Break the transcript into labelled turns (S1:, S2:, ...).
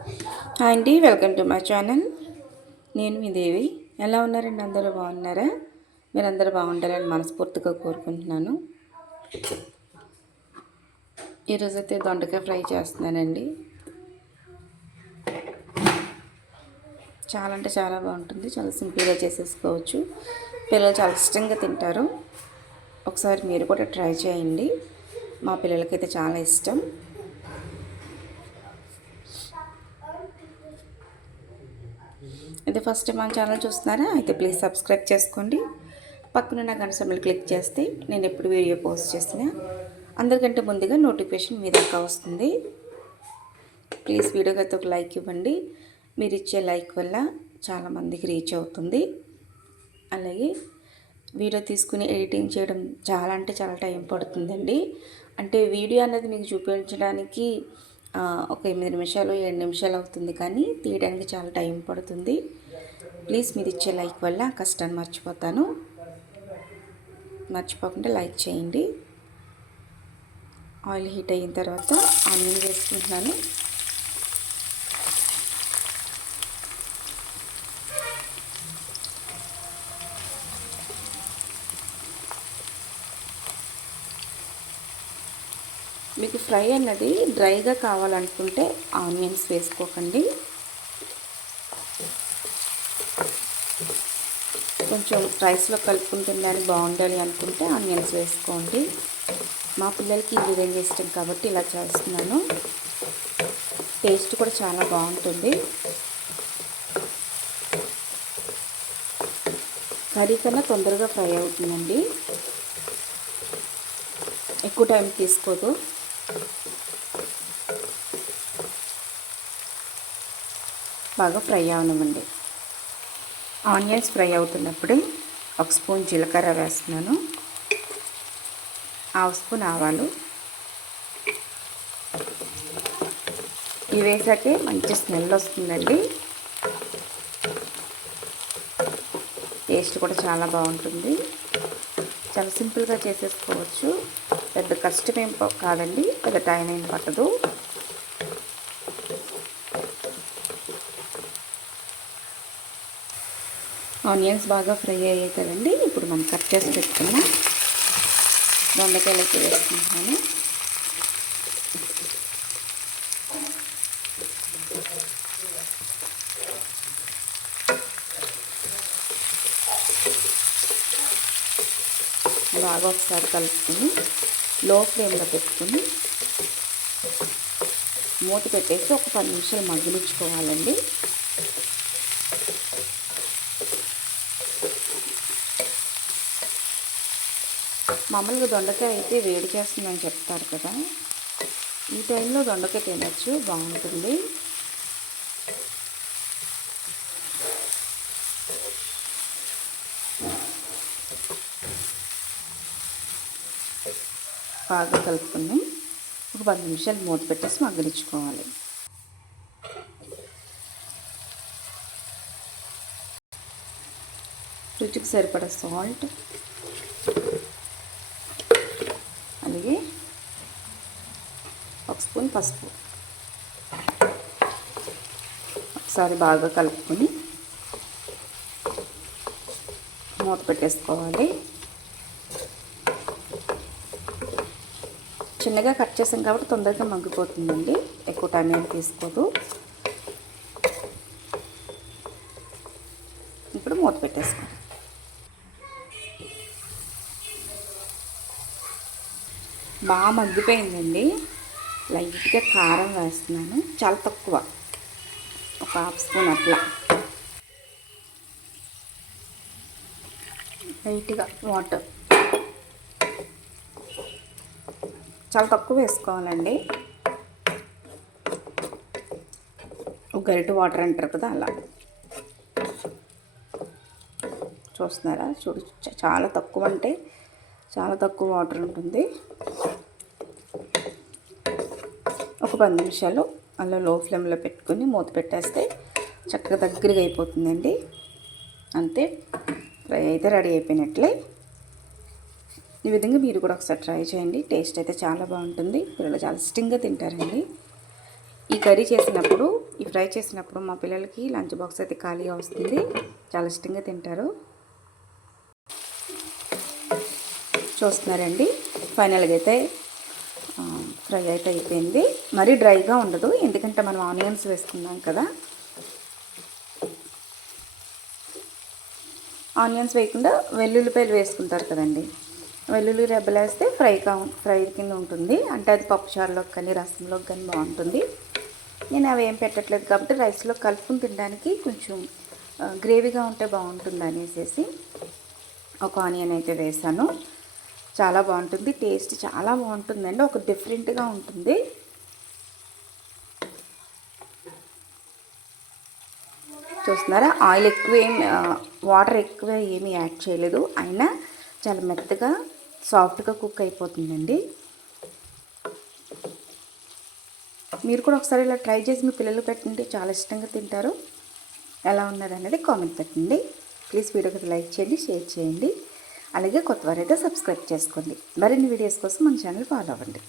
S1: Hi అండి welcome to my channel. నేను మీ దేవి. ఎలా ఉన్నారండి? అందరూ బాగున్నారా? మీరందరూ బాగుండాలని మనస్ఫూర్తిగా కోరుకుంటున్నాను. ఈరోజైతే దొండకాయ ఫ్రై చేస్తున్నానండి. చాలా అంటే చాలా బాగుంటుంది. చాలా సింపుల్గా చేసేసుకోవచ్చు. పిల్లలు చాలా ఇష్టంగా తింటారు. ఒకసారి మీరు కూడా ట్రై చేయండి. మా పిల్లలకైతే చాలా ఇష్టం. ఇది ఫస్ట్ మన ఛానల్ చూస్తున్నారా? అయితే ప్లీజ్ సబ్స్క్రైబ్ చేసుకోండి. పక్కనున్న గంట సమయంలో క్లిక్ చేస్తే నేను ఎప్పుడు వీడియో పోస్ట్ చేసినా అందరికంటే ముందుగా నోటిఫికేషన్ మీ దాకా వస్తుంది. ప్లీజ్ వీడియోకి అయితే ఒక లైక్ ఇవ్వండి. మీరు ఇచ్చే లైక్ వల్ల చాలామందికి రీచ్ అవుతుంది. అలాగే వీడియో తీసుకుని ఎడిటింగ్ చేయడం చాలా అంటే చాలా టైం పడుతుందండి. అంటే వీడియో అనేది మీకు చూపించడానికి ఒక ఎనిమిది నిమిషాలు ఏడు నిమిషాలు అవుతుంది కానీ తీయడానికి చాలా టైం పడుతుంది. ప్లీజ్ మీరు ఇచ్చే లైక్ వల్ల కష్టాన్ని మర్చిపోతాను. మర్చిపోకుండా లైక్ చేయండి. ఆయిల్ హీట్ అయిన తర్వాత ఆనియన్ వేసుకుంటున్నాను. మీకు ఫ్రై అన్నది డ్రైగా కావాలనుకుంటే ఆనియన్స్ వేసుకోకండి. కొంచెం రైస్లో కలుపుకుని తినడానికి బాగుండాలి అనుకుంటే ఆనియన్స్ వేసుకోండి. మా పిల్లలకి ఈ విధంగా ఇష్టం కాబట్టి ఇలా చేస్తున్నాను. టేస్ట్ కూడా చాలా బాగుంటుంది. కర్రీ కన్నా తొందరగా ఫ్రై అవుతుందండి. ఎక్కువ టైం తీసుకోదు. బాగా ఫ్రై అవనివ్వండి. ఆనియన్స్ ఫ్రై అవుతున్నప్పుడు ఒక స్పూన్ జీలకర్ర వేస్తున్నాను. హాఫ్ స్పూన్ ఆవాలు. ఇవి వేసాకే మంచి స్మెల్ వస్తుందండి. టేస్ట్ కూడా చాలా బాగుంటుంది. చాలా సింపుల్గా చేసేసుకోవచ్చు. పెద్ద కష్టమేం కాదండి. పెద్ద టైం ఏం పట్టదు. ఆనియన్స్ బాగా ఫ్రై అయ్యాయి కదండి. ఇప్పుడు మనం కట్ చేసి పెట్టుకున్న దొండకాయలకి వేసుకుంటాను బాగా ఒకసారి కలుపుకుని లో ఫ్లేమ్లో పెట్టుకుని మూత పెట్టేసి ఒక పది నిమిషాలు మగ్గిలించుకోవాలండి మామూలుగా దొండకాయ అయితే వేడి చేస్తుందని చెప్తారు కదా. ఈ టైంలో దొండకాయ తినచ్చు బాగుంటుంది. బాగా కలుపుకుని ఒక పది నిమిషాలు మూత పెట్టేసి మగ్గనిచ్చుకోవాలి. రుచికి సరిపడ సాల్ట్ అలాగే ఒక స్పూన్ పసుపు. ఒకసారి బాగా కలుపుకొని మూత పెట్టేసుకోవాలి. చిన్నగా కట్ చేసాం కాబట్టి తొందరగా మగ్గిపోతుందండి. ఎక్కువ టైం ఏం తీసుకోదు. ఇప్పుడు మూత పెట్టేసుకోండి బాగా మగ్గిపోయిందండి. లైట్గా కారం వేస్తున్నాను. చాలా తక్కువ. ఒక హాఫ్ స్పూన్ అట్లా. లైట్గా వాటర్. చాలా తక్కువ వేసుకోవాలండి. ఒక గరిట వాటర్ అంటారు కదా అలా. చూస్తున్నారా? చూడు చాలా తక్కువ అంటే చాలా తక్కువ వాటర్ ఉంటుంది. ఒక పది నిమిషాలు అలా లో ఫ్లేమ్లో పెట్టుకుని మూత పెట్టేస్తే చక్కగా దగ్గరగా అయిపోతుందండి. అంతే. ఫ్రై అయితే రెడీ అయిపోయినట్లే. ఈ విధంగా మీరు కూడా ఒకసారి ట్రై చేయండి. టేస్ట్ అయితే చాలా బాగుంటుంది. పిల్లలు చాలా ఇష్టంగా తింటారండి. ఈ కర్రీ చేసినప్పుడు ఈ ఫ్రై చేసినప్పుడు మా పిల్లలకి లంచ్ బాక్స్ అయితే ఖాళీగా వస్తుంది. చాలా ఇష్టంగా తింటారు. చూస్తున్నారండి. ఫైనల్గా అయితే ఫ్రై అయితే అయిపోయింది. మరీ డ్రైగా ఉండదు. ఎందుకంటే మనం ఆనియన్స్ వేసుకున్నాం కదా. ఆనియన్స్ వేయకుండా వెల్లుల్లిపాయలు వేసుకుంటారు కదండి. వెల్లుల్లి రెబ్బలేస్తే ఫ్రై కా ఫ్రై కింద ఉంటుంది. అంటే అది పప్పుచారులోకి కానీ రసంలోకి కానీ బాగుంటుంది. నేను అవి ఏం పెట్టట్లేదు కాబట్టి రైస్లో కలుపుకుని తినడానికి కొంచెం గ్రేవీగా ఉంటే బాగుంటుంది అనేసి ఒక ఆనియన్ అయితే వేసాను. చాలా బాగుంటుంది. టేస్ట్ చాలా బాగుంటుందండి. ఒక డిఫరెంట్గా ఉంటుంది. చూస్తున్నారా? ఆయిల్ ఎక్కువ ఏం వాటర్ ఎక్కువ ఏమీ యాడ్ చేయలేదు. అయినా చాలా మెత్తగా సాఫ్ట్గా కుక్ అయిపోతుందండి. మీరు కూడా ఒకసారి ఇలా ట్రై చేసి మీ పిల్లలు పెట్టండి చాలా ఇష్టంగా తింటారు. ఎలా ఉన్నారు అనేది కామెంట్ పెట్టండి. ప్లీజ్ వీడియోకి లైక్ చేయండి షేర్ చేయండి. అలాగే కొత్త వారైతే సబ్స్క్రైబ్ చేసుకోండి. మరిన్ని వీడియోస్ కోసం మన ఛానల్ ఫాలో అవ్వండి.